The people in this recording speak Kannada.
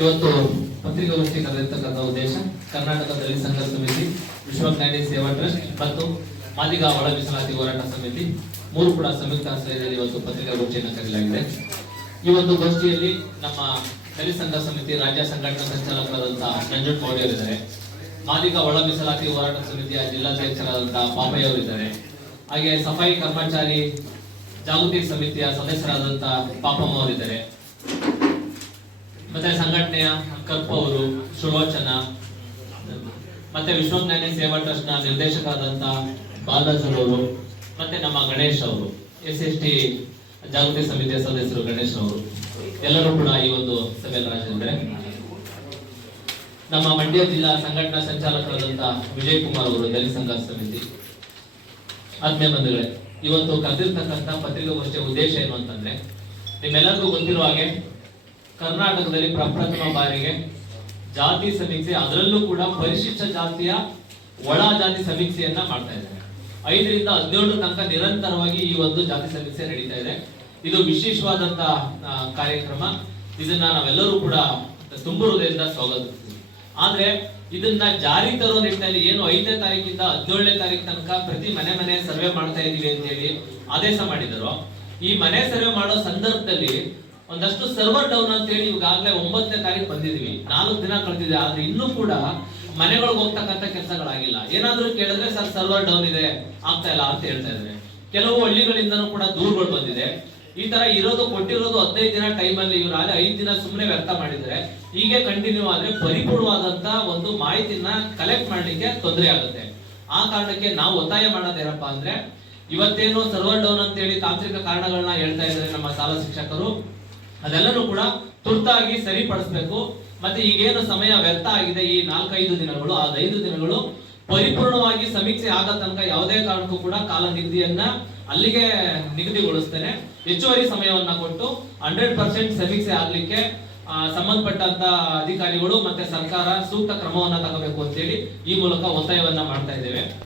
ಇವತ್ತು ಪತ್ರಿಕಾಗೋಷ್ಠಿ ಕರೆದಿರ್ತಕ್ಕಂಥ ಉದ್ದೇಶ ಕರ್ನಾಟಕ ದಲಿತ ಸಂಘರ್ಷ ಸಮಿತಿ ವಿಶ್ವಜ್ಞಾನಿ ಸೇವಾ ಟ್ರಸ್ಟ್ ಮತ್ತು ಮಾದಿಗ ಒಳ ಮೀಸಲಾತಿ ಹೋರಾಟ ಸಮಿತಿ, ಮೂರು ಕೂಡ ಸಂಯುಕ್ತ ಆಶ್ರಯದಲ್ಲಿ ಇವತ್ತು ಪತ್ರಿಕಾಗೋಷ್ಠಿಯನ್ನು ಕರೆಯಲಾಗಿದೆ. ಈ ಒಂದು ಗೋಷ್ಠಿಯಲ್ಲಿ ನಮ್ಮ ದಲಿತ ಸಂಘ ಸಮಿತಿ, ರಾಜ್ಯ ಸಂಘಟನಾ ಸಂಚಾಲಕರಾದಂತಹ ನಂಜುಟ್ ಮೌರ್ಯ ಮಾದಿಗ ಒಳ ಮೀಸಲಾತಿ ಹೋರಾಟ ಸಮಿತಿಯ ಜಿಲ್ಲಾಧ್ಯಕ್ಷರಾದಂತಹ ಪಾಪಯ್ಯ ಅವರಿದ್ದಾರೆ ಹಾಗೆ ಸಫಾಯಿ ಕರ್ಮಚಾರಿ ಜಾಗೃತಿ ಸಮಿತಿಯ ಸದಸ್ಯರಾದಂತಹ ಪಾಪಮ್ಮ ಅವರಿದ್ದಾರೆ. ಮತ್ತೆ ಸಂಘಟನೆಯ ಕಲ್ಪ ಅವರು ಸುಲೋಚನ, ಮತ್ತೆ ವಿಶ್ವಜ್ಞಾನಿ ಸೇವಾ ಟ್ರಸ್ಟ್ನ ಅವರು, ಮತ್ತೆ ನಮ್ಮ ಗಣೇಶ್ ಅವರು, ಎಸ್ ಎಸ್ ಟಿ ಜಾಗೃತಿ ಸಮಿತಿಯ ಸದಸ್ಯರು ಗಣೇಶ್ ಅವರು, ಎಲ್ಲರೂ ಕೂಡ ಈ ಒಂದು ಸಭೆಯಲ್ಲಿ ಹಾಜರಿದ್ದಾರೆ. ನಮ್ಮ ಮಂಡ್ಯ ಜಿಲ್ಲಾ ಸಂಘಟನಾ ಸಂಚಾಲಕರಾದಂತಹ ವಿಜಯ್ ಕುಮಾರ್ ಅವರು, ದಲಿತ ಸಂಘ ಸಮಿತಿ. ಆತ್ಮೀಯ ಬಂಧುಗಳೇ, ಇವತ್ತು ಕರೆದಿರ್ತಕ್ಕಂಥ ಪತ್ರಿಕಾಗೋಷ್ಠಿಯ ಉದ್ದೇಶ ಏನು ಅಂತಂದ್ರೆ, ನಿಮ್ಮೆಲ್ಲರಿಗೂ ಗೊತ್ತಿರುವ ಹಾಗೆ ಕರ್ನಾಟಕದಲ್ಲಿ ಪ್ರಪ್ರಥಮ ಬಾರಿಗೆ ಜಾತಿ ಸಮೀಕ್ಷೆ, ಅದರಲ್ಲೂ ಕೂಡ ಪರಿಶಿಷ್ಟ ಜಾತಿಯ ಒಳ ಜಾತಿ ಸಮೀಕ್ಷೆಯನ್ನ ಮಾಡ್ತಾ ಇದ್ದಾರೆ. ಐದರಿಂದ ಹದಿನೇಳು ತನಕ ನಿರಂತರವಾಗಿ ಈ ಒಂದು ಜಾತಿ ಸಮೀಕ್ಷೆ ನಡೀತಾ ಇದೆ. ಇದು ವಿಶೇಷವಾದಂತ ಕಾರ್ಯಕ್ರಮ. ಇದನ್ನ ನಾವೆಲ್ಲರೂ ಕೂಡ ತುಂಬ ಹೃದಯದಿಂದ ಸ್ವಾಗತಿಸ್ತೀವಿ. ಆದ್ರೆ ಇದನ್ನ ಜಾರಿ ತರೋ ನಿಟ್ಟಿನಲ್ಲಿ ಏನು ಐದನೇ ತಾರೀಕಿಂದ ಹದಿನೇಳನೇ ತಾರೀಕು ತನಕ ಪ್ರತಿ ಮನೆ ಮನೆ ಸರ್ವೆ ಮಾಡ್ತಾ ಇದೀವಿ ಅಂತ ಹೇಳಿ ಆದೇಶ ಮಾಡಿದರು. ಈ ಮನೆ ಸರ್ವೆ ಮಾಡೋ ಸಂದರ್ಭದಲ್ಲಿ ಒಂದಷ್ಟು ಸರ್ವರ್ ಡೌನ್ ಅಂತ ಹೇಳಿ ಈಗಾಗಲೇ ಒಂಬತ್ತನೇ ತಾರೀಕು ಬಂದಿದ್ವಿ. ನಾಲ್ಕು ದಿನ ಕಳೆದಿದೆ, ಆದ್ರೆ ಇನ್ನೂ ಕೂಡ ಮನೆಗಳಿಗೆ ಹೋಗ್ತಕ್ಕಂಥ ಕೆಲಸಗಳಾಗಿಲ್ಲ. ಏನಾದ್ರೂ ಕೇಳಿದ್ರೆ ಸರ್ ಸರ್ವರ್ ಡೌನ್ ಇದೆ ಆಗ್ತಾ ಇಲ್ಲ ಅಂತ ಹೇಳ್ತಾ ಇದ್ದಾರೆ. ಕೆಲವು ಹಳ್ಳಿಗಳಿಂದನೂ ಕೂಡ ದೂರುಗಳು ಬಂದಿದೆ. ಈ ತರ ಇರೋದು ಕೊಟ್ಟಿರೋದು ಹದಿನೈದು ದಿನ ಟೈಮ್ ಅಲ್ಲಿ ಇವ್ರು ಆದ್ರೆ ಐದು ದಿನ ಸುಮ್ಮನೆ ವ್ಯರ್ಥ ಮಾಡಿದ್ರೆ ಹೀಗೆ ಕಂಟಿನ್ಯೂ ಆದ್ರೆ ಪರಿಪೂರ್ಣವಾದಂತ ಒಂದು ಮಾಹಿತಿನ ಕಲೆಕ್ಟ್ ಮಾಡ್ಲಿಕ್ಕೆ ತೊಂದರೆ ಆಗುತ್ತೆ. ಆ ಕಾರಣಕ್ಕೆ ನಾವು ಒತ್ತಾಯ ಮಾಡೋದೇನಪ್ಪ ಅಂದ್ರೆ, ಇವತ್ತೇನು ಸರ್ವರ್ ಡೌನ್ ಅಂತ ಹೇಳಿ ತಾಂತ್ರಿಕ ಕಾರಣಗಳನ್ನ ಹೇಳ್ತಾ ಇದ್ದಾರೆ ನಮ್ಮ ಶಾಲಾ ಶಿಕ್ಷಕರು. ಅದೆಲ್ಲನೂ ಕೂಡ ತುರ್ತಾಗಿ ಸರಿಪಡಿಸ್ಬೇಕು. ಮತ್ತೆ ಈಗೇನು ಸಮಯ ವ್ಯರ್ಥ ಆಗಿದೆ ಈ ನಾಲ್ಕೈದು ದಿನಗಳು, ಆ ಐದು ದಿನಗಳು, ಪರಿಪೂರ್ಣವಾಗಿ ಸಮೀಕ್ಷೆ ಆದ ತನಕ ಯಾವುದೇ ಕಾರಣಕ್ಕೂ ಕೂಡ ಕಾಲ ನಿಗದಿಯನ್ನ ಅಲ್ಲಿಗೆ ನಿಗದಿಗೊಳಿಸ್ತೇನೆ. ಹೆಚ್ಚುವರಿ ಸಮಯವನ್ನ ಕೊಟ್ಟು ಹಂಡ್ರೆಡ್ ಪರ್ಸೆಂಟ್ ಸಮೀಕ್ಷೆ ಆಗ್ಲಿಕ್ಕೆ ಸಂಬಂಧಪಟ್ಟಂತ ಅಧಿಕಾರಿಗಳು ಮತ್ತೆ ಸರ್ಕಾರ ಸೂಕ್ತ ಕ್ರಮವನ್ನ ತಗೋಬೇಕು ಅಂತೇಳಿ ಈ ಮೂಲಕ ಒತ್ತಾಯವನ್ನ ಮಾಡ್ತಾ ಇದ್ದೇವೆ.